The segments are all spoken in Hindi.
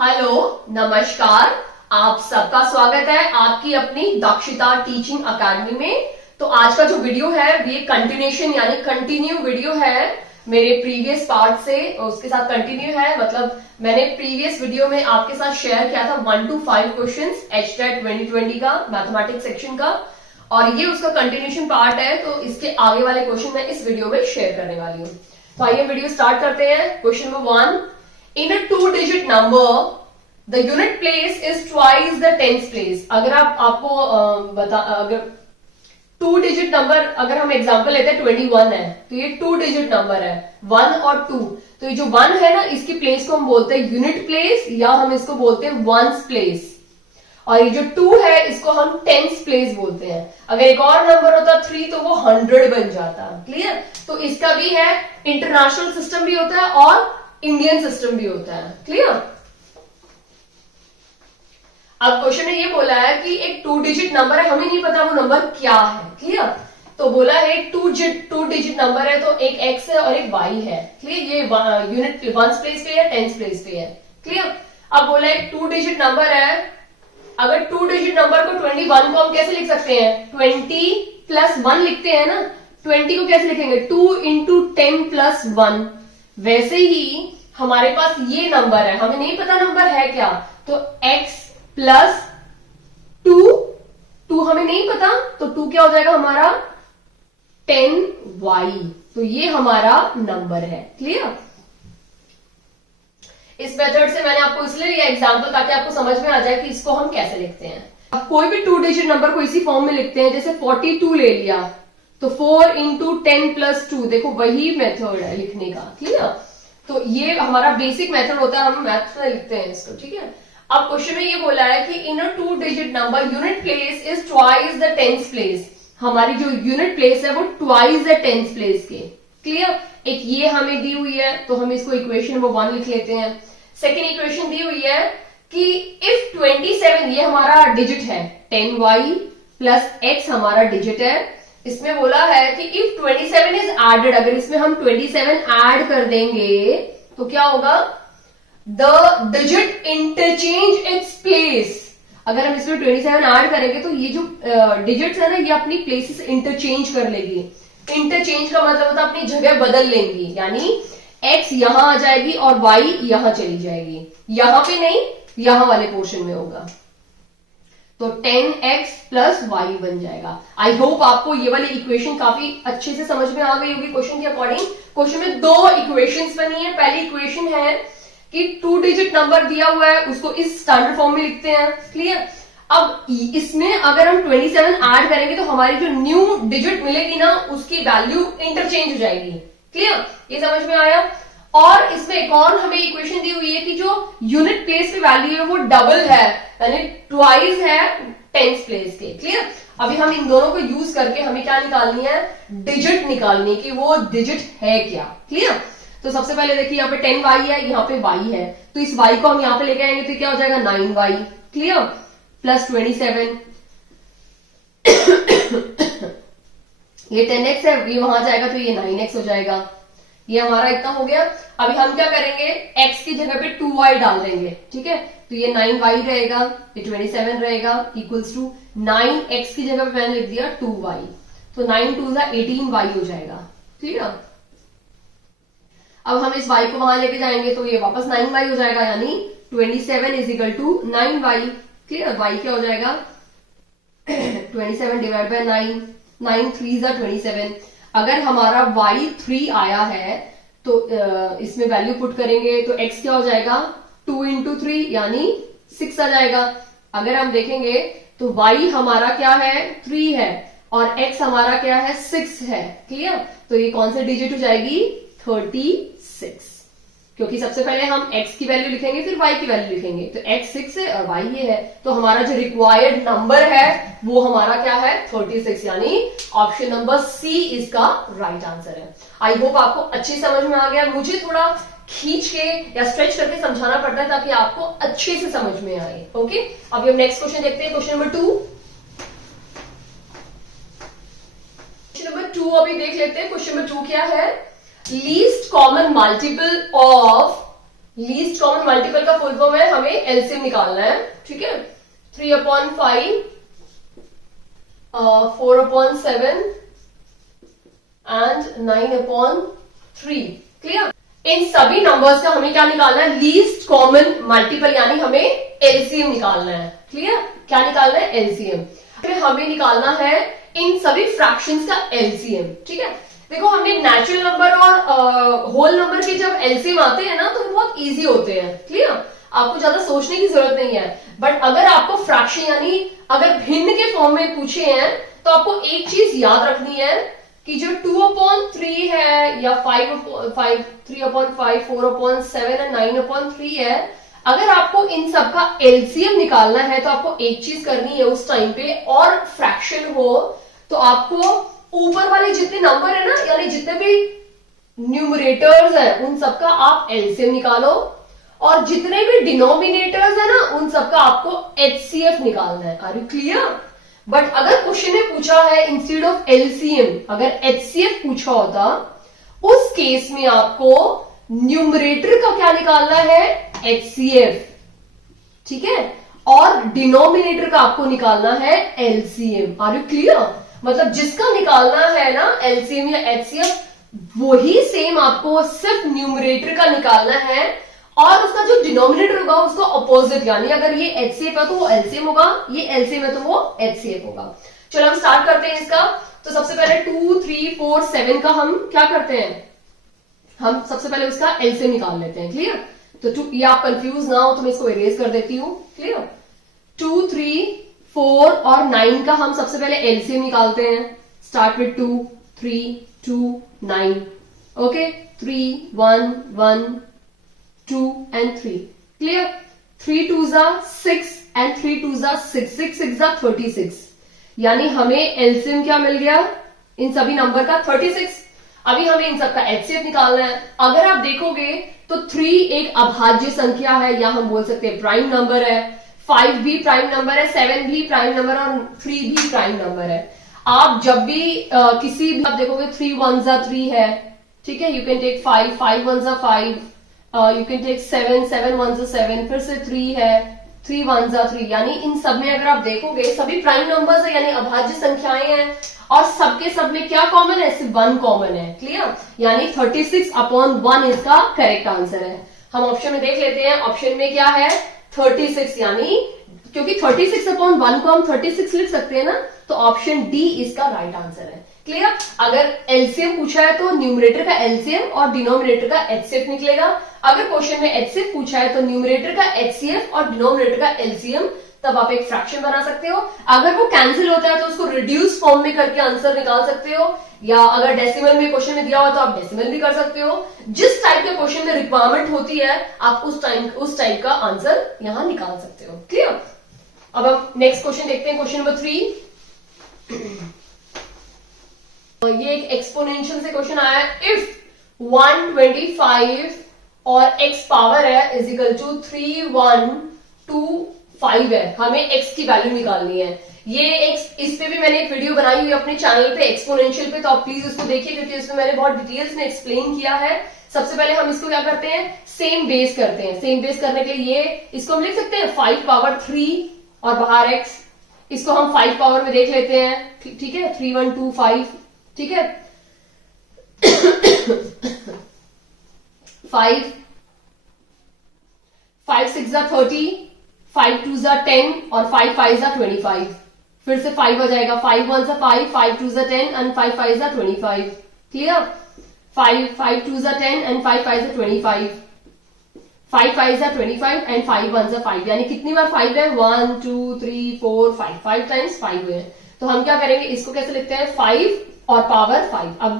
हेलो, नमस्कार। आप सबका स्वागत है आपकी अपनी दक्षता टीचिंग अकेडमी में। तो आज का जो वीडियो है ये कंटिन्यूशन यानी कंटिन्यू वीडियो है मेरे प्रीवियस पार्ट से, उसके साथ कंटिन्यू है। मतलब मैंने प्रीवियस वीडियो में आपके साथ शेयर किया था 1 to 5 क्वेश्चंस HTET 2020 का मैथमेटिक्स सेक्शन का, और ये उसका कंटिन्यूशन पार्ट है। तो इसके आगे वाले क्वेश्चन मैं इस वीडियो में शेयर करने वाली हूँ। तो आइए वीडियो स्टार्ट करते हैं। Question number 1, in a 2-digit number the unit place is twice the tens place। अगर आपको अगर 2-digit नंबर, अगर हम एग्जांपल लेते हैं 21 है, तो ये 2-digit नंबर है 1 और 2। तो ये जो 1 है ना, इसकी प्लेस को हम बोलते हैं यूनिट प्लेस, या हम इसको बोलते हैं वंस प्लेस। और ये जो 2 है इसको हम टेंस प्लेस बोलते हैं। अगर एक और नंबर होता 3 तो वो 100 बन जाता। क्लियर? तो इसका भी है, इंटरनेशनल सिस्टम भी होता है और इंडियन सिस्टम भी होता है। क्लियर? अब क्वेश्चन ने ये बोला है कि एक 2-डिजिट नंबर है, हमें नहीं पता वो नंबर क्या है। क्लियर? तो बोला है एक 2-डिजिट नंबर है, तो एक x है और एक y है। क्लियर? ये यूनिट वंस प्लेस पे या टेंस प्लेस पे है। क्लियर? अब बोला एक 2-डिजिट नंबर है। अगर 2-डिजिट नंबर को 21 को हम कैसे लिख सकते हैं? 20 प्लस 1 लिखते हैं ना। 20 को कैसे लिखेंगे? 2 इंटू 10 प्लस 1। वैसे ही हमारे पास ये नंबर है, हमें नहीं पता नंबर है क्या, तो x प्लस 2 हमें नहीं पता, तो 2 क्या हो जाएगा हमारा? 10y। तो ये हमारा नंबर है। क्लियर? इस मेथड से मैंने आपको इसलिए लिया एग्जांपल, ताकि आपको समझ में आ जाए कि इसको हम कैसे लिखते हैं। अब कोई भी 2-डिजिट नंबर को इसी फॉर्म में लिखते हैं। जैसे 42 ले लिया, तो 4 इंटू 10 प्लस 2, देखो वही मेथड है लिखने का। क्लियर? तो ये हमारा बेसिक मेथड होता है, हम मैथ्स में लिखते हैं इसको। ठीक है? अब क्वेश्चन में ये बोला है कि इन अ 2-डिजिट number unit place is twice the tens place. हमारी जो यूनिट प्लेस है वो ट्वाइस द टेंस प्लेस के। क्लियर? एक ये हमें दी हुई है, तो हम इसको इक्वेशन नंबर 1 लिख लेते हैं। सेकेंड इक्वेशन दी हुई है कि इफ 27, ये हमारा डिजिट है, 10y प्लस x हमारा डिजिट है। इसमें बोला है कि इफ 27 इज एडेड, अगर इसमें हम 27 ऐड कर देंगे तो क्या होगा? The digit interchange its place. अगर हम इसमें 27 ऐड करेंगे तो ये जो डिजिट्स है ना, ये अपनी प्लेसेस इंटरचेंज कर लेगी। इंटरचेंज का मतलब होता है अपनी जगह बदल लेंगी, यानी x यहां आ जाएगी और y यहां चली जाएगी। यहां पे नहीं, यहां वाले पोर्शन में होगा, तो 10x प्लस y बन जाएगा। आई होप आपको ये वाली इक्वेशन काफी अच्छे से समझ में आ गई होगी क्वेश्चन के अकॉर्डिंग। क्वेश्चन में 2 इक्वेशंस बनी है। पहली इक्वेशन है कि 2-डिजिट नंबर दिया हुआ है, उसको इस स्टैंडर्ड फॉर्म में लिखते हैं। क्लियर? अब इसमें अगर हम 27 ऐड करेंगे तो हमारी जो न्यू डिजिट मिलेगी ना, उसकी वैल्यू इंटरचेंज हो जाएगी। क्लियर? ये समझ में आया? और इसमें एक और हमें इक्वेशन दी हुई है कि जो यूनिट प्लेस की वैल्यू है वो डबल है, यानी ट्वाइस है टेंस प्लेस के। क्लियर? अभी हम इन दोनों को यूज करके हमें क्या निकालनी है? डिजिट निकालनी, कि वो डिजिट है क्या। क्लियर? तो सबसे पहले देखिए, यहाँ पे 10y है, यहाँ पे y है, तो इस y को हम यहाँ पे लेके आएंगे तो क्या हो जाएगा? 9y। क्लियर? प्लस 27 ये 10x है, ये वहां जाएगा तो ये 9x हो जाएगा। ये हमारा इतना हो गया। अभी हम क्या करेंगे? x की जगह पे 2y डाल देंगे। ठीक है? तो ये 9y रहेगा, ये 27 रहेगा, इक्वल्स टू 9x की जगह पे मैंने लिख दिया 2y, तो 9 2 18y हो जाएगा। क्लियर? अब हम इस y को वहां लेके जाएंगे तो ये वापस 9y हो जाएगा, यानी 27 is equal to 9y। Clear? y क्या हो जाएगा? 27 डिवाइड बाय 9, 9 3 27। अगर हमारा y 3 आया है तो इसमें वैल्यू पुट करेंगे तो x क्या हो जाएगा? 2 इंटू 3 यानी 6 आ जाएगा। अगर हम देखेंगे तो y हमारा क्या है? 3 है, और x हमारा क्या है? 6 है। क्लियर? तो ये कौन सी डिजिट हो जाएगी? 36, क्योंकि सबसे पहले हम x की वैल्यू लिखेंगे फिर y की वैल्यू लिखेंगे। तो x 6 है और y ये है, तो हमारा जो रिक्वायर्ड नंबर है वो हमारा क्या है? 36, यानी ऑप्शन नंबर सी इसका राइट आंसर है। आई होप आपको अच्छी समझ में आ गया। मुझे थोड़ा खींच के या स्ट्रेच करके समझाना पड़ता है ताकि आपको अच्छे से समझ में आए। ओके? अभी हम नेक्स्ट क्वेश्चन देखते हैं, क्वेश्चन नंबर 2। क्वेश्चन नंबर 2 अभी देख लेते हैं। क्वेश्चन नंबर 2 क्या है? Least common multiple of least common multiple का फुल फॉर्म है, हमें एलसीएम निकालना है, ठीक है। 3/5, 4/7 एंड 9/3। क्लियर? इन सभी नंबर्स का हमें क्या निकालना है? लीस्ट कॉमन मल्टीपल, यानी हमें एलसीएम निकालना है। क्लियर? क्या निकालना है? एलसीएम। फिर हमें निकालना है इन सभी फ्रैक्शंस का एलसीएम, ठीक है। देखो, हमने नेचुरल नंबर और होल नंबर के जब एलसीएम आते हैं ना, तो वो बहुत इजी होते हैं। क्लियर? आपको ज्यादा सोचने की जरूरत नहीं है। बट अगर आपको फ्रैक्शन यानी अगर भिन्न के फॉर्म में पूछे हैं, तो आपको एक चीज याद रखनी है कि जो 2/3 है या 3/5, 4/7 और 9/3 है, अगर आपको इन सब का एलसीएम निकालना है तो आपको एक चीज करनी है उस टाइम पे, और फ्रैक्शन हो तो आपको ऊपर वाले जितने नंबर है ना, यानी जितने भी न्यूमरेटर्स हैं, उन सबका आप एलसीएम निकालो, और जितने भी डिनोमिनेटर्स है ना, उन सबका आपको एचसीएफ निकालना है। Are you clear? बट अगर क्वेश्चन में पूछा है इंस्टेड ऑफ एलसीएम अगर एचसीएफ पूछा होता, उस केस में आपको न्यूमरेटर का क्या निकालना है? एचसीएफ, ठीक है, और डिनोमिनेटर का आपको निकालना है एलसीएम। Are you clear? मतलब जिसका निकालना है ना एलसीएम या एचसीएफ, वही सेम आपको सिर्फ न्यूमरेटर का निकालना है, और उसका जो डिनोमिनेटर होगा उसको अपोजिट, यानी अगर ये एचसीएफ है तो वो एलसीएम होगा, ये एलसीएम है तो वो एचसीएफ होगा। चलो हम स्टार्ट करते हैं इसका। तो सबसे पहले 2, 3, 4, 7 का हम क्या करते हैं? हम सबसे पहले उसका एलसीएम निकाल लेते हैं। क्लियर? तो ये आप कंफ्यूज ना हो तो मैं इसको इरेज कर देती हूं। क्लियर? 2, 3, 4 और 9 का हम सबसे पहले एलसीएम निकालते हैं। Start with 2, 3, 2, 9। Okay, 3, 1, 1, 2 and 3। Clear? 3 2s are 6 and 3 2s are 6, 6 6 are 36, यानी हमें एलसीएम क्या मिल गया इन सभी नंबर का? 36। अभी हमें इन सब का एचसीएफ निकालना है। अगर आप देखोगे तो 3 एक अभाज्य संख्या है, या हम बोल सकते हैं प्राइम नंबर है। 5 भी प्राइम नंबर है, 7 भी प्राइम नंबर और 3 भी प्राइम नंबर है। आप जब भी किसी भी आप देखोगे 3 1s are 3 है, ठीक है, you can take 5, 5 1s are 5, you can take 7, 7 1s are 7, फिर से 3 है, 3 1s are 3, यानी इन सब में अगर आप देखोगे सभी प्राइम नंबर्स है, यानी अभाज्य संख्याएं हैं, और सबके सब में क्या कॉमन है? सिर्फ 1 कॉमन है। क्लियर? यानी 36/1 इसका करेक्ट आंसर है। हम ऑप्शन में देख लेते हैं, ऑप्शन में क्या है? 36, यानी क्योंकि 36/1 को हम 36 लिख सकते हैं ना, तो ऑप्शन डी इसका राइट आंसर है। क्लियर? अगर एलसीएम पूछा है तो न्यूमरेटर का एलसीएम और डिनोमिनेटर का एचसीएफ निकलेगा। अगर क्वेश्चन में एचसीएफ पूछा है तो न्यूमरेटर का एचसीएफ और डिनोमिनेटर का एलसीएम, तब आप एक फ्रैक्शन बना सकते हो। अगर वो कैंसिल होता है तो उसको रिड्यूस फॉर्म में करके आंसर निकाल सकते हो, या अगर डेसिमल में क्वेश्चन में दिया हुआ तो आप डेसिमल भी कर सकते हो। जिस टाइप के क्वेश्चन में रिक्वायरमेंट होती है आप उस टाइप का आंसर यहां निकाल सकते हो। क्लियर? अब हम नेक्स्ट क्वेश्चन देखते हैं, क्वेश्चन नंबर 3। ये एक एक्सपोनेंशियल से क्वेश्चन आया है। इफ 125 और x पावर है इज इक्वल टू 3 1 2 5 है, हमें x की वैल्यू निकालनी है। ये इस पे भी मैंने एक वीडियो बनाई हुई है अपने चैनल पे एक्सपोनेंशियल पे, तो आप प्लीज उसको देखिए क्योंकि इसमें मैंने बहुत डिटेल्स में एक्सप्लेन किया है। सबसे पहले हम इसको क्या करते हैं? सेम बेस करते हैं। सेम बेस करने के लिए इसको हम लिख सकते हैं 5 पावर 3 और बाहर x, इसको हम 5 पावर में देख लेते हैं। ठीक है, 3 1 2 5, ठीक है। 5 6 are 30, 5 2s are 10 और 5 5s are 25। फिर से 5 हो जाएगा, 5 1s are 5, 5 2s are 10 and 5 5s are 25। Clear? 5 2s are 10 and 5 5s are 25, 5 5s are 25 and 5 1s are 5, यानी कितनी बार 5 है? 1 2 3 4 5, 5 टाइम्स 5 है। तो हम क्या करेंगे, इसको कैसे लिखते हैं? 5 और पावर 5। अब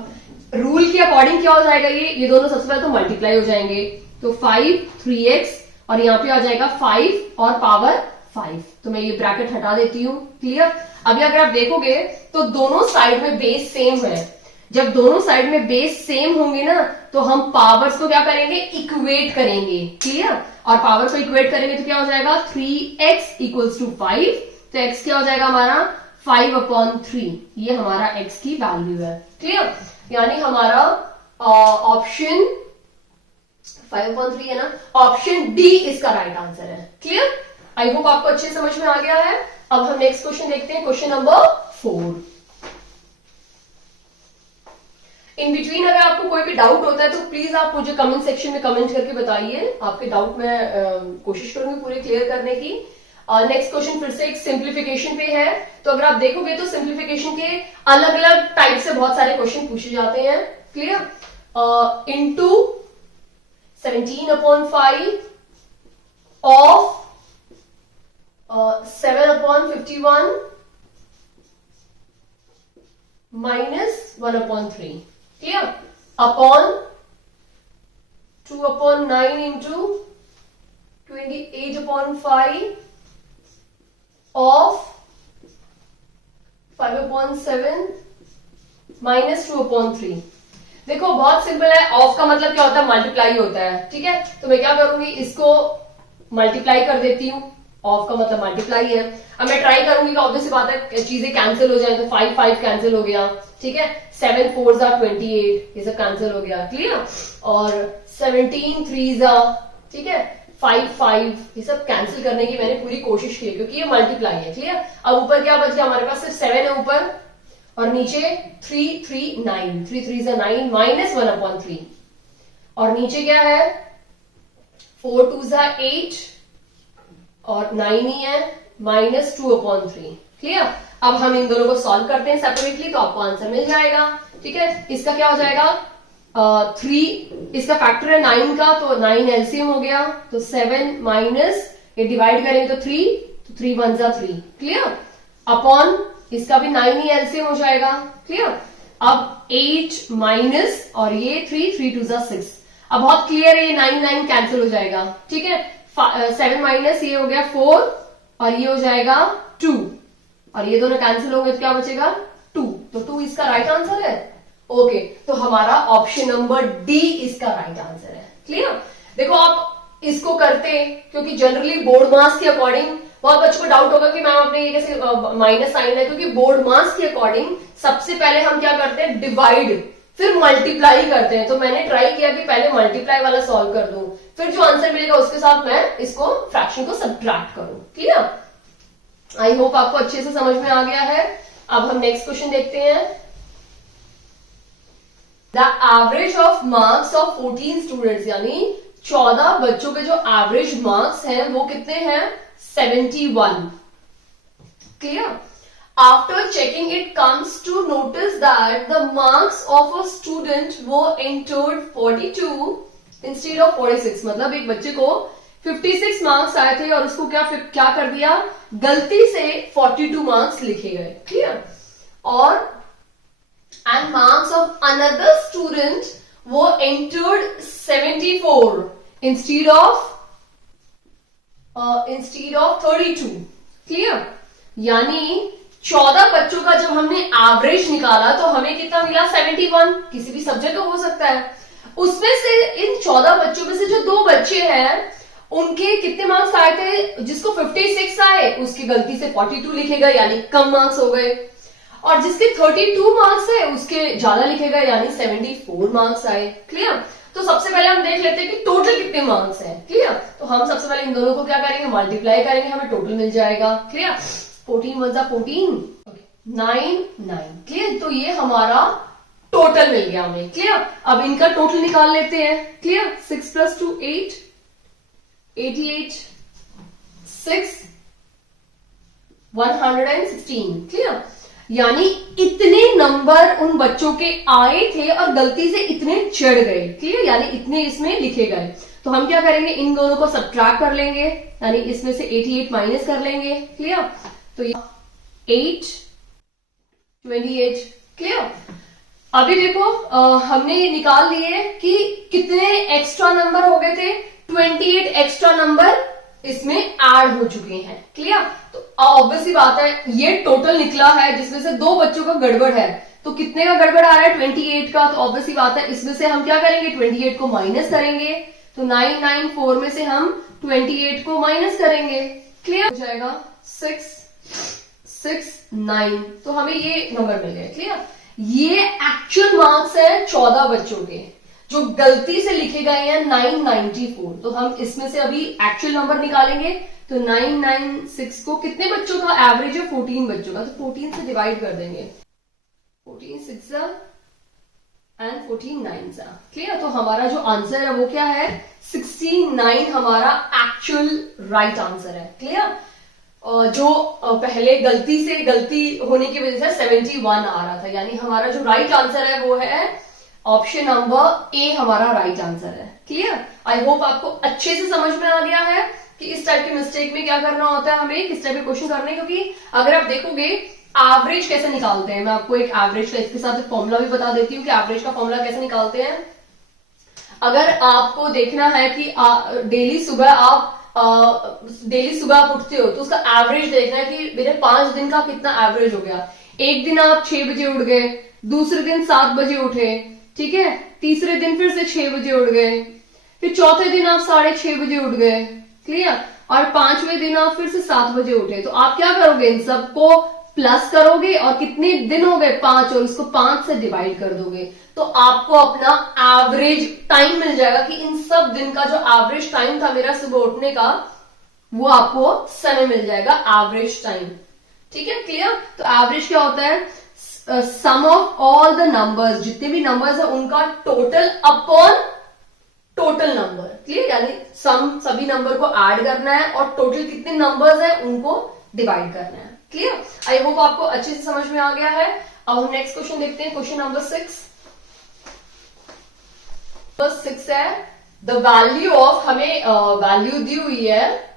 रूल के अकॉर्डिंग क्या हो जाएगा? ये दोनों सबसे पहले तो मल्टीप्लाई हो जाएंगे, तो 5 3x और यहाँ पे आ जाएगा 5 और पावर 5। तो मैं ये ब्रैकेट हटा देती हूँ। क्लियर? अभी अगर आप देखोगे तो दोनों साइड में बेस सेम है। जब दोनों साइड में बेस सेम होंगे ना, तो हम पावर्स को क्या करेंगे? इक्वेट करेंगे। क्लियर? और पावर को इक्वेट करेंगे तो क्या हो जाएगा? 3x इक्वल्स टू 5, तो x क्या हो जाएगा हमारा? 5/3। ये हमारा x की वैल्यू है। क्लियर? यानी हमारा ऑप्शन 5/3 है ना, ऑप्शन डी इसका राइट आंसर है। क्लियर? आई होप आपको अच्छे समझ में आ गया है। अब हम नेक्स्ट क्वेश्चन देखते हैं, क्वेश्चन नंबर 4। इन बिटवीन अगर आपको कोई भी डाउट होता है तो प्लीज आप मुझे कमेंट सेक्शन में कमेंट करके बताइए, आपके डाउट मैं कोशिश करूंगी पूरे क्लियर करने की। नेक्स्ट क्वेश्चन फिर से एक सिंप्लीफिकेशन पे है। तो अगर आप देखोगे तो सिंप्लीफिकेशन के अलग अलग टाइप से बहुत सारे क्वेश्चन पूछे जाते हैं। Clear? Into 17/5 of 7/51 minus 1/3। Clear? Upon 2/9 into 28/5 of 5/7 minus 2/3। देखो बहुत सिंपल है, ऑफ का मतलब क्या होता है, मल्टीप्लाई होता है। ठीक है, तो मैं क्या करूंगी, इसको मल्टीप्लाई कर देती हूं, ऑफ का मतलब मल्टीप्लाई है। अब मैं ट्राई करूंगी कि ऑब्वियस सी बात है चीजें कैंसिल हो जाए, तो 5 कैंसिल हो गया। ठीक है, 7 4s are 28, ये सब कैंसिल हो गया। क्लियर? और 17 3s are, ठीक है, 5 ये सब कैंसिल करने की मैंने पूरी कोशिश की क्योंकि ये मल्टीप्लाई है। क्लियर? अब ऊपर क्या बच गया हमारे पास, सिर्फ 7 है ऊपर, और नीचे 3 3 9, 3 3s are 9 माइनस 1/3, और नीचे क्या है 4 2s are 8 और 9 ही है, माइनस 2/3। क्लियर? अब हम इन दोनों को सॉल्व करते हैं सेपरेटली, तो आपको आंसर मिल जाएगा। ठीक है, इसका क्या हो जाएगा, 3 इसका फैक्टर है 9 का, तो 9 एलसीएम हो गया, तो 7 माइनस, ये डिवाइड करेंगे तो 3, तो 3 1s are 3। क्लियर? अपॉन इसका भी 9 ही एलसीएम हो जाएगा। क्लियर? अब 8 माइनस, और ये 3 3 2s are 6। अब बहुत क्लियर है, ये 9 9 कैंसिल हो जाएगा। ठीक है, 7 माइनस ये हो गया 4, और ये हो जाएगा 2, और ये दोनों कैंसिल होंगे तो क्या बचेगा 2, तो 2 इसका राइट आंसर है। ओके, तो हमारा ऑप्शन नंबर डी इसका राइट आंसर है। क्लियर? देखो आप इसको करते, क्योंकि जनरली बोर्ड मार्क्स के अकॉर्डिंग बहुत बच्चों को डाउट होगा कि मैम आपने ये कैसे माइनस साइन है, क्योंकि बोर्ड मार्क्स के अकॉर्डिंग सबसे पहले हम क्या करते हैं, डिवाइड फिर मल्टीप्लाई करते हैं। तो मैंने ट्राई किया कि पहले मल्टीप्लाई वाला सॉल्व कर दूं, फिर जो आंसर मिलेगा उसके साथ मैं इसको फ्रैक्शन को सब्ट्रैक्ट करूं। क्लियर? आई होप आपको अच्छे से समझ में आ गया है। अब हम नेक्स्ट क्वेश्चन देखते हैं। The average of marks of 14 students, यानी 14 बच्चों के जो एवरेज मार्क्स हैं वो कितने हैं, 71। Clear? After checking, it comes to notice that the marks of a student were entered 42 instead of 46। मतलब एक बच्चे को 56 मार्क्स आए थे और उसको क्या कर दिया, गलती से 42 मार्क्स लिखे गए। क्लियर? और and marks of another student were entered 74 instead of 32। Clear? यानी 14 बच्चों का जब हमने एवरेज निकाला तो हमें कितना मिला, 71। किसी भी सब्जेक्ट का हो सकता है। उसमें से इन 14 बच्चों में से जो 2 बच्चे हैं उनके कितने मार्क्स आए थे, जिसको 56 आए उसकी गलती से 42 लिखे गए, यानी कम मार्क्स हो गए, और जिसके 32 मार्क्स है उसके ज्यादा लिखे गए, यानी 74 मार्क्स आए। क्लियर? तो सबसे पहले हम देख लेते हैं कि टोटल कितने मार्क्स हैं। क्लियर? तो हम सबसे पहले इन दोनों को क्या करेंगे, मल्टीप्लाई करेंगे, हमें टोटल मिल जाएगा। क्लियर? 14 1s are 14, 9 9। क्लियर? तो ये हमारा टोटल मिल गया हमें। क्लियर? अब इनका टोटल निकाल लेते हैं। क्लियर? 6 + 2 8, 88, 6 116। क्लियर? यानी इतने नंबर उन बच्चों के आए थे और गलती से इतने चढ़ गए। क्लियर? यानी इतने इसमें लिखे गए। तो हम क्या करेंगे, इन दोनों को सब्ट्रैक्ट कर लेंगे, यानी इसमें से 88 माइनस कर लेंगे। क्लियर? तो 8 28। क्लियर? अभी देखो हमने ये निकाल लिए कि कितने एक्स्ट्रा नंबर हो गए थे, 28 एक्स्ट्रा नंबर इसमें ऐड हो चुके हैं। क्लियर? तो ऑब्वियसली बात है ये टोटल निकला है जिसमें से 2 बच्चों का गड़बड़ है, तो कितने का गड़बड़ आ रहा है, 28 का। तो ऑब्वियसली बात है इसमें से हम क्या करेंगे, 28 को माइनस करेंगे, तो 994 में से हम 28 को माइनस करेंगे। क्लियर हो जाएगा 6 6 9, तो हमें ये नंबर मिल गए। क्लियर? ये एक्चुअल मार्क्स है 14 बच्चों के। जो गलती से लिखे गए हैं 994, तो हम इसमें से अभी एक्चुअल नंबर निकालेंगे। तो 996 को कितने बच्चों का एवरेज है? 14 बच्चों का, तो 14 से डिवाइड कर देंगे। 14 6 एंड 14 9 सा। क्लियर? तो हमारा जो आंसर है वो क्या है? 69 हमारा एक्चुअल राइट आंसर है। क्लियर? जो पहले गलती होने की वजह से 71 आ रहा था, यानी हमारा जो राइट आंसर है वो है ऑप्शन नंबर ए, हमारा राइट आंसर है। क्लियर? आई होप आपको अच्छे से समझ में आ गया है कि इस टाइप की मिस्टेक में क्या करना होता है, हमें किस टाइप के क्वेश्चन करने, क्योंकि अगर आप देखोगे एवरेज कैसे निकालते हैं, मैं आपको एक एवरेज का इसके साथ एक फॉर्मूला भी बता देती हूँ कि एवरेज का फॉर्मूला कैसे निकालते हैं। अगर आपको देखना है कि डेली सुबह आप उठते हो तो उसका एवरेज देखना है कि मेरे 5 दिन का कितना एवरेज हो गया। एक दिन आप 6 बजे उठ गए, दूसरे दिन 7 बजे उठे, ठीक है, तीसरे दिन फिर से 6 बजे उठ गए, फिर चौथे दिन आप 6:30 बजे उठ गए। क्लियर? और 5वें दिन आप फिर से 7 बजे उठे। तो आप क्या करोगे? इन सबको प्लस करोगे और कितने दिन हो गए? 5, और इसको 5 से डिवाइड कर दोगे, तो आपको अपना एवरेज टाइम मिल जाएगा कि इन सब दिन का जो एवरेज टाइम था मेरा सुबह उठने का, वो आपको समय मिल जाएगा, एवरेज टाइम। ठीक है? क्लियर? तो एवरेज क्या होता है? सम ऑफ ऑल द नंबर्स, जितने भी नंबर्स है उनका total upon total number. Clear? यानी सभी नंबर को ऐड करना है और टोटल कितने नंबर्स है उनको डिवाइड करना है। क्लियर? आई होप आपको अच्छे से समझ में आ गया है। अब हम नेक्स्ट क्वेश्चन देखते हैं, क्वेश्चन नंबर 6 है द वैल्यू ऑफ, हमें वैल्यू दी हुई है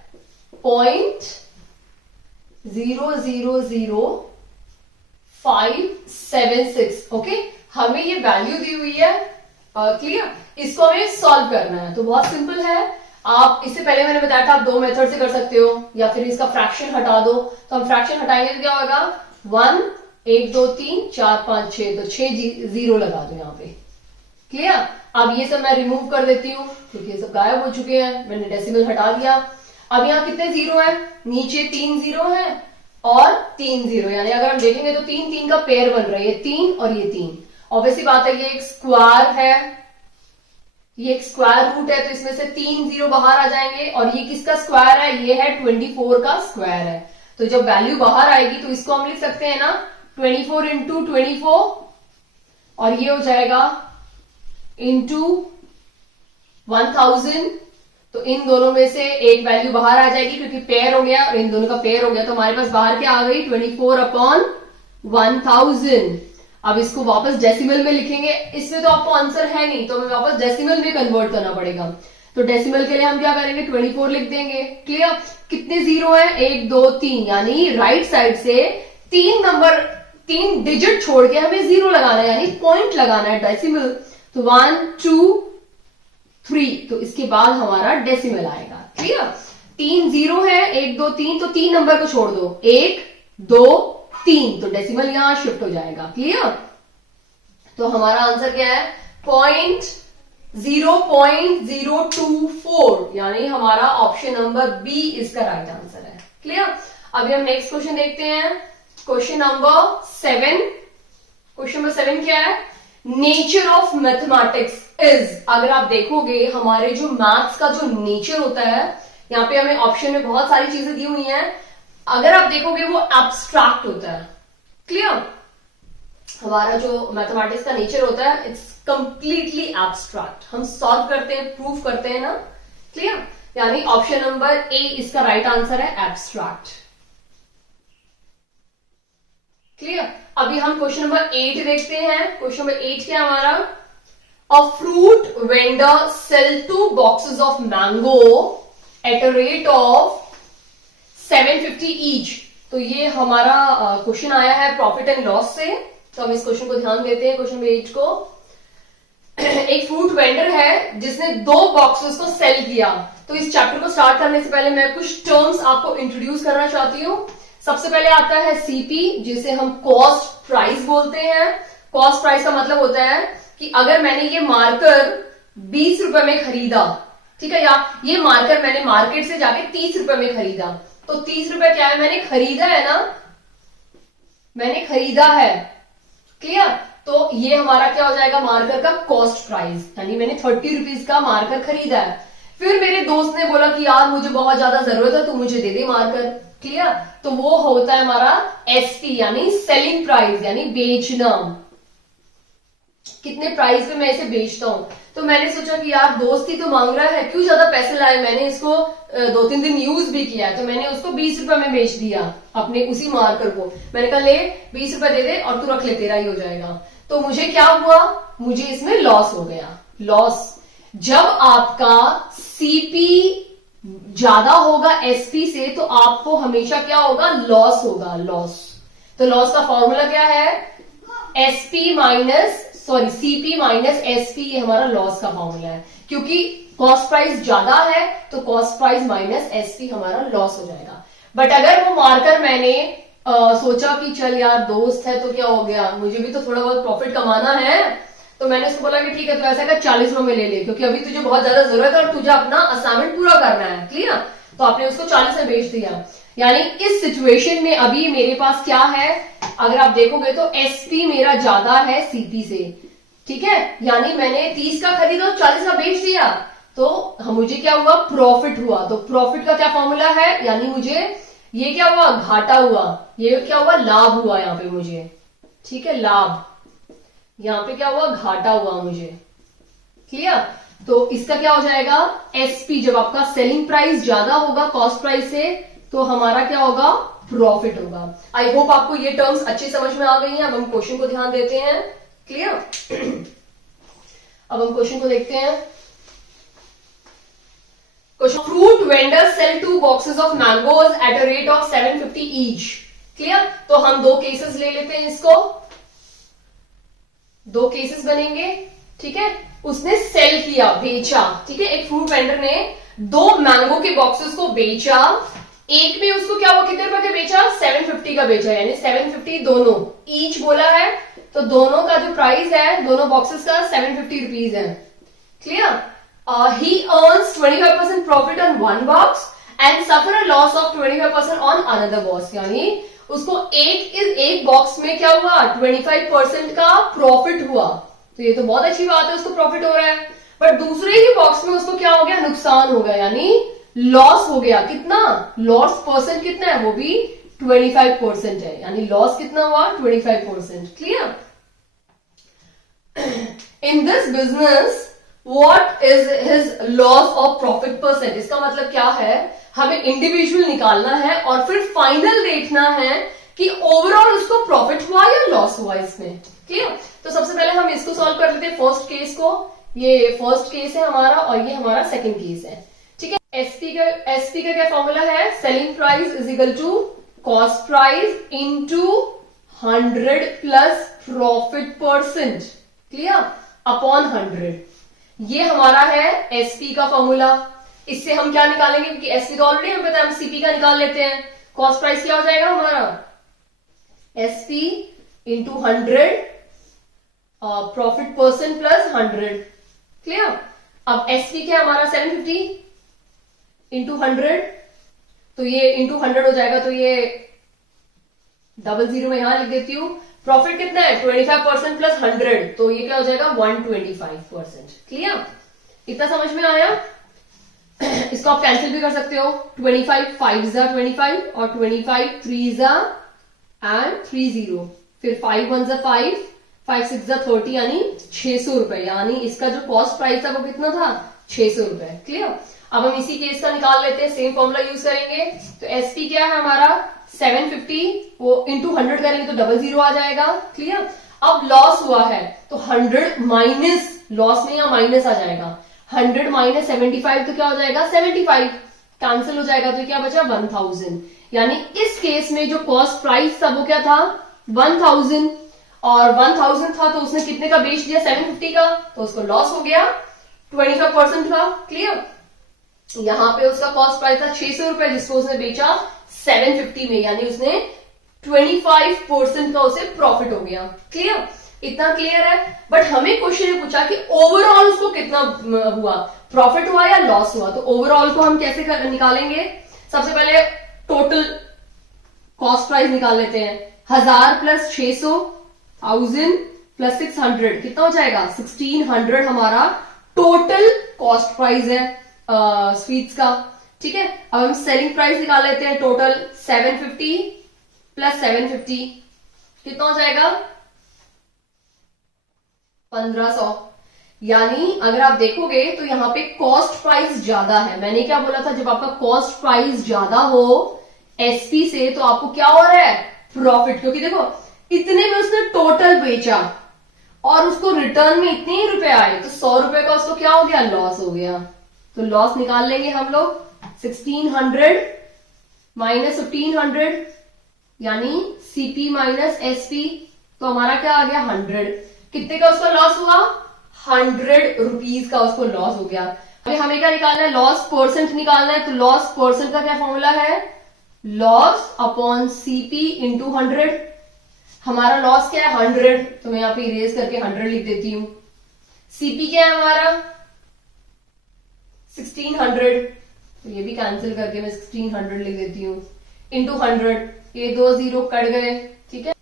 0.000576। ओके, हमें ये वैल्यू दी हुई है। क्लियर? इसको हमें सॉल्व करना है, तो बहुत सिंपल है। आप इससे पहले मैंने बताया था आप 2 मेथड से कर सकते हो, या फिर इसका फ्रैक्शन हटा दो। तो हम फ्रैक्शन हटाएंगे तो क्या होगा? 1 1 2 3 4 5 6, तो 6 जीरो लगा दो यहाँ पे। क्लियर? अब ये सब मैं रिमूव कर देती हूँ क्योंकि ये सब गायब हो चुके हैं, मैंने डेसिमल हटा दिया। अब यहाँ कितने जीरो है? नीचे 3 जीरो है और 3 जीरो, यानी अगर हम देखेंगे तो 3 3 का पेयर बन रहा है, ये 3 और ये 3। ऑब्वियसली बात है, ये एक स्क्वायर है, ये एक स्क्वायर रूट है, तो इसमें से 3 जीरो बाहर आ जाएंगे। और ये किसका स्क्वायर है? ये है 24 का स्क्वायर है। तो जब वैल्यू बाहर आएगी तो इसको हम लिख सकते हैं ना 24 इंटू 24, और ये हो जाएगा इंटू 1000। तो इन दोनों में से एक वैल्यू बाहर आ जाएगी क्योंकि पेयर हो गया, और इन दोनों का पेयर हो गया, तो हमारे पास बाहर क्या आ गई? 24/1000। अब इसको वापस डेसिमल में लिखेंगे, इसमें तो आपको आंसर है नहीं, तो हमें वापस डेसिमल में कन्वर्ट करना पड़ेगा। तो डेसिमल के लिए हम क्या करेंगे? 24 लिख देंगे। क्लियर? कितने जीरो है? 1 2 3, यानी राइट साइड से 3 डिजिट छोड़ के हमें जीरो लगाना है, यानी पॉइंट लगाना है, डेसिमल। तो 1 2 3, तो इसके बाद हमारा डेसिमल आएगा। क्लियर? 3 जीरो है, 1 2 3, तो 3 नंबर को छोड़ दो, 1 2 3, तो डेसिमल यहां शिफ्ट हो जाएगा। क्लियर? तो हमारा आंसर क्या है? 0.024, यानी हमारा ऑप्शन नंबर बी इसका राइट आंसर है। क्लियर? अभी हम नेक्स्ट क्वेश्चन देखते हैं, क्वेश्चन नंबर 7। क्वेश्चन नंबर 7 क्या है? नेचर ऑफ मैथमेटिक्स इज, अगर आप देखोगे हमारे जो मैथ्स का जो नेचर होता है, यहाँ पे हमें ऑप्शन में बहुत सारी चीजें दी हुई हैं, अगर आप देखोगे वो एब्स्ट्रैक्ट होता है। क्लियर? हमारा जो मैथमेटिक्स का नेचर होता है इट्स कंप्लीटली एब्स्ट्रैक्ट। हम सॉल्व करते हैं, प्रूव करते हैं ना। क्लियर? यानी ऑप्शन नंबर ए इसका राइट आंसर है, एब्स्ट्रैक्ट। क्लियर? अभी हम क्वेश्चन नंबर 8 देखते हैं। क्वेश्चन नंबर 8 क्या हमारा? A fruit vendor sell 2 boxes of mango at a rate of 750 each. तो ये हमारा क्वेश्चन आया है प्रॉफिट एंड लॉस से, तो हम इस क्वेश्चन को ध्यान देते हैं। क्वेश्चन नंबर 8 को, एक फ्रूट वेंडर है जिसने 2 बॉक्सेस को सेल किया। तो इस चैप्टर को स्टार्ट करने से पहले मैं कुछ टर्म्स आपको इंट्रोड्यूस करना चाहती हूँ। सबसे पहले आता है सीपी, जिसे हम कॉस्ट प्राइस बोलते हैं। कॉस्ट प्राइस का मतलब होता है कि अगर मैंने ये मार्कर 20 रुपए में खरीदा, ठीक है, या ये मार्कर मैंने मार्केट से जाके 30 रुपए में खरीदा, तो 30 रुपए क्या है? मैंने खरीदा है ना, मैंने खरीदा है। क्लियर? तो ये हमारा क्या हो जाएगा, मार्कर का कॉस्ट प्राइस, यानी मैंने 30 रुपीज का मार्कर खरीदा है। फिर मेरे दोस्त ने बोला कि यार मुझे बहुत ज्यादा जरूरत है, तो मुझे दे दे मार्कर। क्लियर? तो वो होता है हमारा एसपी, यानी सेलिंग प्राइस, यानी बेचना, कितने प्राइस पे मैं इसे बेचता हूं। तो मैंने सोचा कि यार दोस्त ही तो मांग रहा है, क्यों ज्यादा पैसे लाए। मैंने इसको 2-3 दिन यूज भी किया, तो मैंने उसको 20 रुपए में बेच दिया अपने उसी मार्कर को। मैंने कहा ले 20 रुपए दे दे और तू रख ले, तेरा ही हो जाएगा। तो मुझे क्या हुआ, मुझे इसमें लॉस हो गया। लॉस, जब आपका सीपी ज्यादा होगा एसपी से, तो आपको हमेशा क्या होगा, लॉस होगा, लॉस। तो लॉस का फॉर्मूला क्या है, SP minus CP minus SP, ये हमारा लॉस का फॉर्मूला है। क्योंकि कॉस्ट प्राइस ज्यादा है तो कॉस्ट प्राइस माइनस एसपी हमारा लॉस हो जाएगा। बट अगर वो मार्कर मैंने सोचा कि चल यार दोस्त है तो क्या हो गया, मुझे भी तो थोड़ा बहुत प्रॉफिट कमाना है, तो मैंने उसको बोला कि ठीक है तो ऐसा कर 40 रुपए में ले ले, क्योंकि अभी तुझे बहुत ज्यादा जरूरत है और तुझे अपना असाइनमेंट पूरा करना है। क्लियर? तो आपने उसको 40 में बेच दिया। यानी इस सिचुएशन में अभी मेरे पास क्या है, अगर आप देखोगे तो एसपी मेरा ज्यादा है सीपी से। ठीक है, यानी मैंने 30 का खरीदा और 40 का बेच दिया, तो मुझे क्या हुआ, प्रॉफिट हुआ। तो प्रॉफिट का क्या फॉर्मूला है, यानी मुझे ये क्या हुआ, घाटा हुआ, ये क्या हुआ, लाभ हुआ यहाँ पे मुझे। ठीक है, लाभ, यहाँ पे क्या हुआ, घाटा हुआ मुझे। क्लियर? तो इसका क्या हो जाएगा, एसपी, जब आपका सेलिंग प्राइस ज्यादा होगा कॉस्ट प्राइस से, तो हमारा क्या होगा, प्रॉफिट होगा। आई होप आपको ये टर्म्स अच्छी समझ में आ गई हैं। अब हम क्वेश्चन को ध्यान देते हैं। क्लियर? अब हम क्वेश्चन को देखते हैं। Question, fruit vendor sell 2 boxes of mangoes at a rate of 750 each. Clear? तो हम 2 केसेस ले लेते हैं, इसको 2 केसेस बनेंगे। ठीक है, उसने सेल किया, बेचा। ठीक है, एक फ्रूट वेंडर ने 2 मैंगो के बॉक्सेस को बेचा। एक में उसको क्या हुआ, कितने रुपए का बेचा, 750 का बेचा, यानी 750 दोनों, ईच बोला है तो दोनों का जो प्राइस है दोनों बॉक्सेस का 750 रुपीज है। Clear? He earns 25% profit on 1 box and suffer a loss of 25% on another box, यानी उसको एक बॉक्स में क्या हुआ, 25% का प्रॉफिट हुआ। तो ये तो बहुत अच्छी बात है, उसको प्रॉफिट हो रहा है। बट दूसरे ही बॉक्स में उसको क्या हो गया, नुकसान हो गया, यानी लॉस हो गया। कितना लॉस, परसेंट कितना है, वो भी 25% है, यानी लॉस कितना हुआ, 25%। Clear? In this business what is his loss of profit percent, इसका मतलब क्या है, हमें इंडिविजुअल निकालना है और फिर फाइनल देखना है कि ओवरऑल उसको प्रॉफिट हुआ या लॉस हुआ इसमें। क्लियर? तो सबसे पहले हम इसको सॉल्व कर लेते हैं, फर्स्ट केस को। ये फर्स्ट केस है हमारा और ये हमारा सेकंड केस है। ठीक है, एसपी का क्या फॉर्मूला है, selling price is equal to cost price into 100 plus profit percent. Clear? Upon 100, ये हमारा है एसपी का फॉर्मूला। इससे हम क्या निकालेंगे, क्योंकि एसपी का ऑलरेडी हमें पता है, हम सीपी का निकाल लेते हैं। कॉस्ट प्राइस क्या हो जाएगा हमारा, SP into 100 profit percent plus 100। Clear? अब एसपी क्या है हमारा, 750 इंटू 100, तो ये इंटू 100 हो जाएगा, तो ये 00 में यहां लिख देती हूं। प्रॉफिट कितना है, 25% प्लस 100, तो ये क्या हो जाएगा, 125%। क्लियर? इतना समझ में आया? इसको आप कैंसिल भी कर सकते हो, 25 5 जा 25 और 25 3 जा एंड 30, फिर 5 1 जा 5 5 6 जा 30, यानी 600 रुपए, यानी इसका जो कॉस्ट प्राइस था वो कितना था, 600 रुपए। क्लियर? अब हम इसी केस का निकाल लेते हैं, सेम फॉर्मूला यूज करेंगे। तो एसपी क्या है हमारा, 750, वो इंटू 100 करेंगे तो 00 आ जाएगा। क्लियर? अब लॉस हुआ है तो 100 माइनस, लॉस में या माइनस आ जाएगा, 100 माइनस 75 तो क्या हो जाएगा, 75 कैंसिल हो जाएगा, तो क्या बचा 1000। यानी इस केस में जो कॉस्ट प्राइस था वो क्या था, 1000, और 1000 था तो उसने कितने का बेच दिया, 750 का, तो उसको लॉस हो गया, 25% था। क्लियर? यहां पे उसका कॉस्ट प्राइस था 600 रुपए, जिसको उसने बेचा 750 में, यानी उसने 25% का उसे प्रॉफिट हो गया। क्लियर? इतना क्लियर है? बट हमें क्वेश्चन ने पूछा कि ओवरऑल उसको कितना हुआ, प्रॉफिट हुआ या लॉस हुआ। तो ओवरऑल को हम कैसे निकालेंगे, सबसे पहले टोटल कॉस्ट प्राइस निकाल लेते हैं, 1000 प्लस 600, 1000 प्लस 600 कितना हो जाएगा 1600 हमारा टोटल कॉस्ट प्राइस है स्वीट्स का। ठीक है, अब हम सेलिंग प्राइस निकाल लेते हैं। टोटल 750 प्लस 750 कितना हो जाएगा 1500। यानी अगर आप देखोगे तो यहां पे कॉस्ट प्राइस ज्यादा है। मैंने क्या बोला था, जब आपका कॉस्ट प्राइस ज्यादा हो एसपी से तो आपको क्या हो रहा है प्रॉफिट, क्योंकि देखो इतने में उसने टोटल बेचा और उसको रिटर्न में इतने ही रुपए आए, तो 100 रुपए का उसको क्या हो गया लॉस हो गया। तो लॉस निकाल लेंगे हम लोग 1600 माइनस 1500 यानी सीपी माइनस एसपी, तो हमारा क्या आ गया 100। कितने का उसका लॉस हुआ 100 रुपीज का उसको लॉस हो गया। अभी हमें क्या निकालना है लॉस परसेंट निकालना है। तो लॉस परसेंट का क्या फॉर्मूला है लॉस अपॉन सीपी इंटू 100। हमारा लॉस क्या है 100, तो मैं यहां पे इरेज करके 100 लिख देती हूं। सीपी क्या है हमारा 1600, तो ये भी कैंसिल करके मैं 1600 लिख देती हूं इंटू 100। ये 2 0 कट गए, ठीक है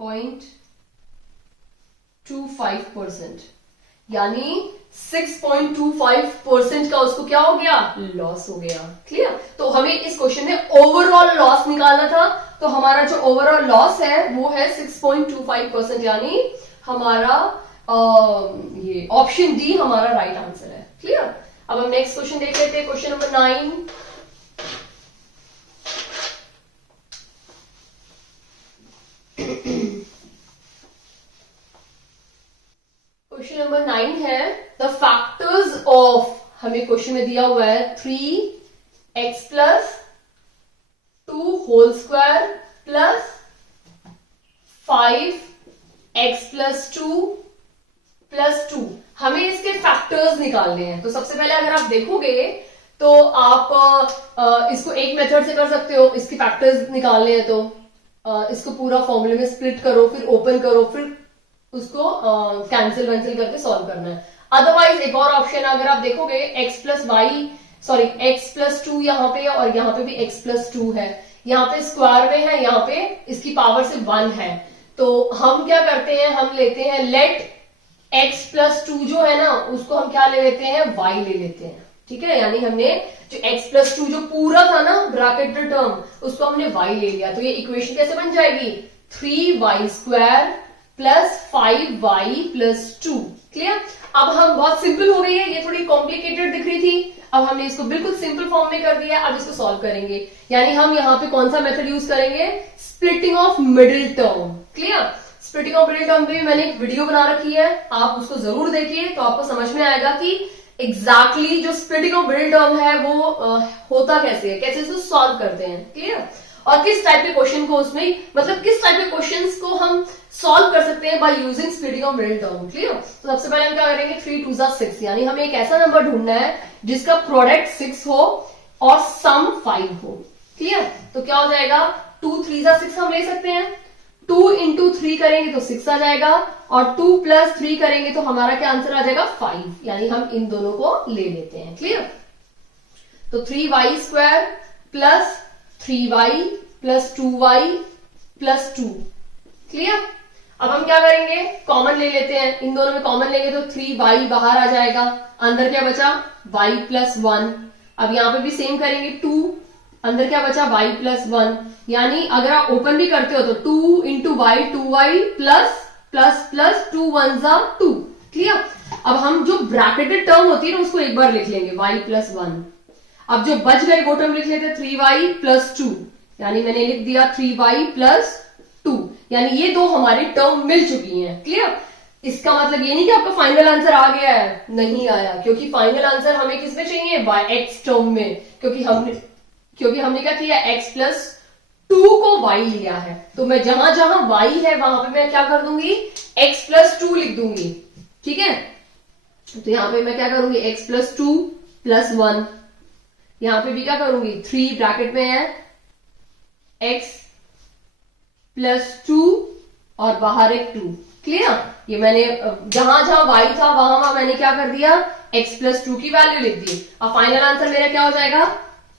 6.25%, यानी 6.25% का उसको क्या हो गया लॉस हो गया। क्लियर, तो हमें इस क्वेश्चन में ओवरऑल लॉस निकालना था, तो हमारा जो ओवरऑल लॉस है वो है 6.25%, यानी हमारा ये ऑप्शन डी हमारा राइट आंसर है। क्लियर, अब हम नेक्स्ट क्वेश्चन देख लेते हैं, क्वेश्चन नंबर 9। क्वेश्चन नंबर 9 है द फैक्टर्स ऑफ, हमें क्वेश्चन में दिया हुआ है 3x plus 2 whole square plus 5x plus 2 plus 2। हमें इसके फैक्टर्स निकालने हैं। तो सबसे पहले अगर आप देखोगे तो आप इसको एक मेथड से कर सकते हो, इसके फैक्टर्स निकालने हैं तो इसको पूरा फॉर्मूले में स्प्लिट करो, फिर ओपन करो, फिर उसको कैंसिल वैंसिल करके सॉल्व करना है। अदरवाइज एक और ऑप्शन अगर आप देखोगे x plus y sorry x plus 2 यहाँ पे और यहाँ पे भी x प्लस 2 है, यहाँ पे स्क्वायर में है, यहाँ पे इसकी पावर से 1 है। तो हम क्या करते हैं, हम लेते हैं लेट x प्लस 2 जो है ना उसको हम क्या ले लेते हैं y ले लेते हैं। ठीक है, यानी हमने जो x प्लस 2 जो पूरा था ना ब्रैकेटेड टर्म उसको हमने y ले लिया। तो ये इक्वेशन कैसे बन जाएगी 3y square plus 5y plus 2। Clear, अब हम बहुत सिंपल हो गई है, ये थोड़ी कॉम्प्लिकेटेड दिख रही थी, अब हमने इसको बिल्कुल सिंपल फॉर्म में कर दिया। अब इसको सॉल्व करेंगे, यानी हम यहाँ पे कौन सा मेथड यूज करेंगे splitting of middle term. Clear, splitting of middle term पे मैंने एक वीडियो बना रखी है, आप उसको जरूर देखिए तो आपको समझ में आएगा कि एग्जैक्टली जो स्प्लिटिंग ऑफ मिडिल टर्म है वो होता कैसे है, कैसे इसको सॉल्व करते हैं। क्लियर, और किस टाइप के क्वेश्चन को उसमें मतलब किस टाइप के क्वेश्चंस को हम सॉल्व कर सकते हैं by using splitting of middle term. Clear, तो सबसे पहले हम क्या करेंगे 3 2 6, यानी हमें एक ऐसा नंबर ढूंढना है जिसका प्रोडक्ट 6 हो और सम 5 हो। क्लियर, तो क्या हो जाएगा 2 3 6 हम ले सकते हैं, 2 इंटू 3 करेंगे तो 6 आ जाएगा और 2 प्लस 3 करेंगे तो हमारा क्या आंसर आ जाएगा 5, यानी हम इन दोनों को ले लेते हैं। क्लियर, तो 3y square plus 3y plus 2y plus 2। Clear, अब हम क्या करेंगे कॉमन ले लेते हैं, इन दोनों में कॉमन लेंगे तो 3y बाहर आ जाएगा, अंदर क्या बचा y प्लस 1। अब यहां पे भी सेम करेंगे 2, अंदर क्या बचा y प्लस 1, यानी अगर आप ओपन भी करते हो तो 2 into y 2y plus plus plus 2 1 2। Clear, अब हम जो ब्रैकेटेड टर्म होती है ना उसको एक बार लिख लेंगे y प्लस 1। अब जो बच गए वो टर्म लिख लेते 3y प्लस 2, यानी मैंने लिख दिया 3y प्लस 2, यानी ये दो हमारी टर्म मिल चुकी हैं। क्लियर, इसका मतलब ये नहीं कि आपका फाइनल आंसर आ गया है, नहीं आया, क्योंकि फाइनल आंसर हमें किसमें चाहिए x टर्म में, क्योंकि हमने क्या किया x प्लस 2 को y लिया है, तो मैं जहां जहां y है वहां पे मैं क्या कर दूंगी x प्लस 2 लिख दूंगी। ठीक है, तो यहां पे मैं क्या करूंगी x प्लस 2 प्लस 1, यहां पे भी क्या करूंगी 3 ब्रैकेट में है x प्लस 2 और बाहर एक 2। क्लियर, ये मैंने जहां जहां y था वहां मैंने क्या कर दिया x प्लस 2 की वैल्यू लिख दी। अब फाइनल आंसर मेरा क्या हो जाएगा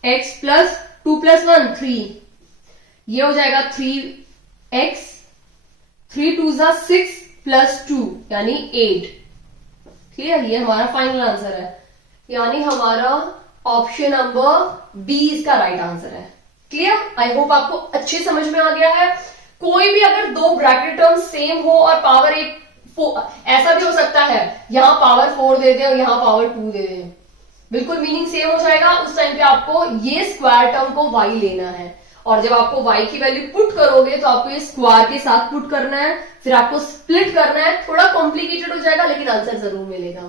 x प्लस 2 प्लस 1 3, ये हो जाएगा 3x 3 2 जा 6 प्लस 2 यानी 8। क्लियर, ये हमारा फाइनल आंसर है, यानी हमारा ऑप्शन नंबर बी इसका राइट आंसर है। क्लियर, आई होप आपको अच्छे समझ में आ गया है। कोई भी अगर दो ब्रैकेट टर्म सेम हो और पावर एक ऐसा भी हो सकता है यहां पावर 4 दे दे और यहां पावर 2 दे दे, बिल्कुल मीनिंग सेम हो जाएगा। उस टाइम पे आपको ये स्क्वायर टर्म को y लेना है, और जब आपको y की वैल्यू पुट करोगे तो आपको ये स्क्वायर के साथ पुट करना है, फिर आपको स्प्लिट करना है। थोड़ा कॉम्प्लिकेटेड हो जाएगा लेकिन आंसर जरूर मिलेगा।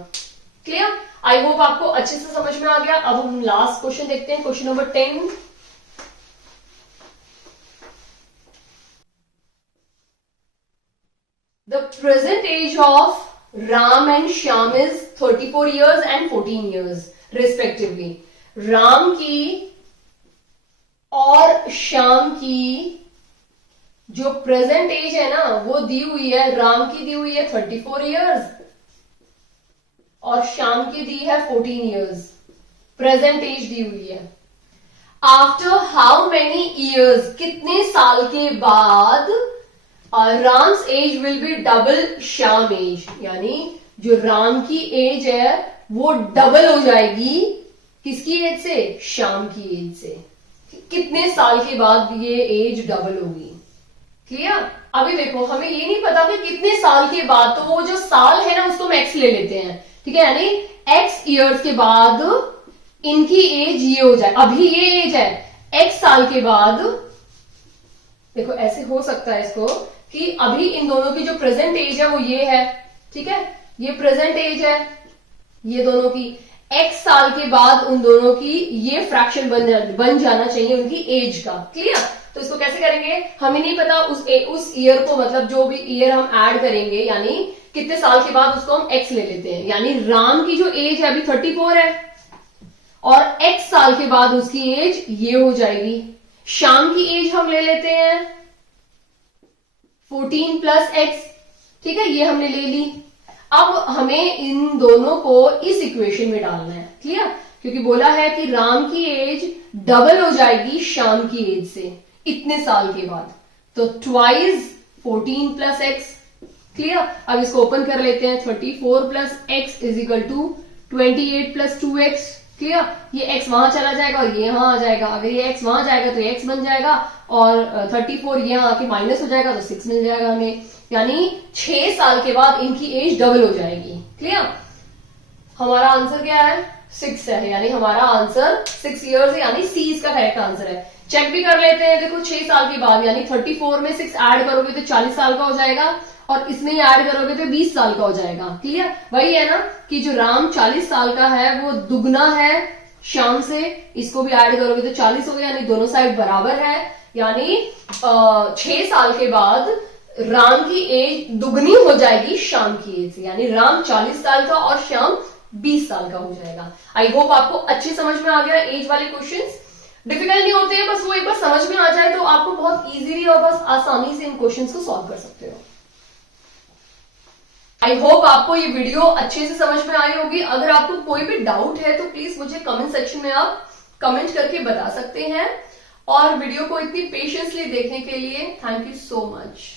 क्लियर, आई होप आपको अच्छे से समझ में आ गया। अब हम लास्ट क्वेश्चन देखते हैं, question number 10। The present age of Ram and Shyam is 34 years and 14 years respectively. Ram की और श्याम की जो प्रेजेंट एज है ना वो दी हुई है, राम की दी हुई है 34 इयर्स और श्याम की दी है 14 इयर्स। प्रेजेंट एज दी हुई है। आफ्टर हाउ मेनी इयर्स, कितने साल के बाद Ram's age will be double Shyam age, यानी जो राम की एज है वो डबल हो जाएगी किसकी एज से, श्याम की एज से। कितने साल के बाद ये एज डबल होगी। क्लियर, अभी देखो हमें ये नहीं पता कि कितने साल के बाद, तो वो जो साल है ना उसको हम एक्स ले लेते हैं, ठीक है, यानी एक्स इयर्स के बाद इनकी एज ये हो जाए। अभी ये एज है, एक्स साल के बाद देखो ऐसे हो सकता है इसको कि अभी इन दोनों की जो प्रेजेंट एज है वो ये है, ठीक है, ये प्रेजेंट एज है ये दोनों की। एक्स साल के बाद उन दोनों की ये फ्रैक्शन बन जाना चाहिए उनकी एज का। क्लियर, तो इसको कैसे करेंगे हमें नहीं पता, उस ईयर को मतलब जो भी ईयर हम ऐड करेंगे यानी कितने साल के बाद उसको हम एक्स ले लेते हैं। यानी राम की जो एज है अभी 34 है और एक्स साल के बाद उसकी एज ये हो जाएगी। श्याम की एज हम ले लेते हैं 14 प्लस एक्स, ठीक है, ये हमने ले ली। अब हमें इन दोनों को इस इक्वेशन में डालना है। क्लियर, क्योंकि बोला है कि राम की एज डबल हो जाएगी श्याम की एज से इतने साल के बाद, तो ट्वाइस 14 प्लस एक्स। क्लियर, अब इसको ओपन कर लेते हैं। 34 plus x is equal to 28 plus 2x। Clear, ये x वहां चला जाएगा और ये यहां आ जाएगा। अगर ये x वहां जाएगा तो ये x बन जाएगा और 34 यहां आके माइनस हो जाएगा तो 6 मिल जाएगा हमें, यानी 6 साल के बाद इनकी एज डबल हो जाएगी। क्लियर, हमारा आंसर क्या है 6 है, यानी हमारा आंसर 6 इयर्स है, यानी सी इसका करेक्ट आंसर है। चेक भी कर लेते हैं, देखो 6 साल के बाद यानी 34 में 6 ऐड करोगे तो 40 साल का हो जाएगा और इसमें ऐड करोगे तो 20 साल का हो जाएगा। क्लियर, वही है ना कि जो राम 40 साल का है वो दुगना है श्याम से, इसको भी ऐड करोगे तो 40 हो गया, यानी दोनों साइड बराबर है, यानी 6 साल के बाद राम की एज दुगनी हो जाएगी श्याम की एज से, यानी राम 40 साल का और श्याम 20 साल का हो जाएगा। आई होप आपको अच्छे समझ में आ गया। एज वाले क्वेश्चंस डिफिकल्ट नहीं होते हैं, बस वो एक बार समझ में आ जाए तो आपको बहुत इजीली और बस आसानी से इन क्वेश्चंस को सॉल्व कर सकते हो। आई होप आपको ये वीडियो अच्छे से समझ में आई होगी। अगर आपको कोई भी डाउट है तो प्लीज मुझे कमेंट सेक्शन में आप कमेंट करके बता सकते हैं, और वीडियो को इतनी पेशेंसली देखने के लिए थैंक यू सो मच।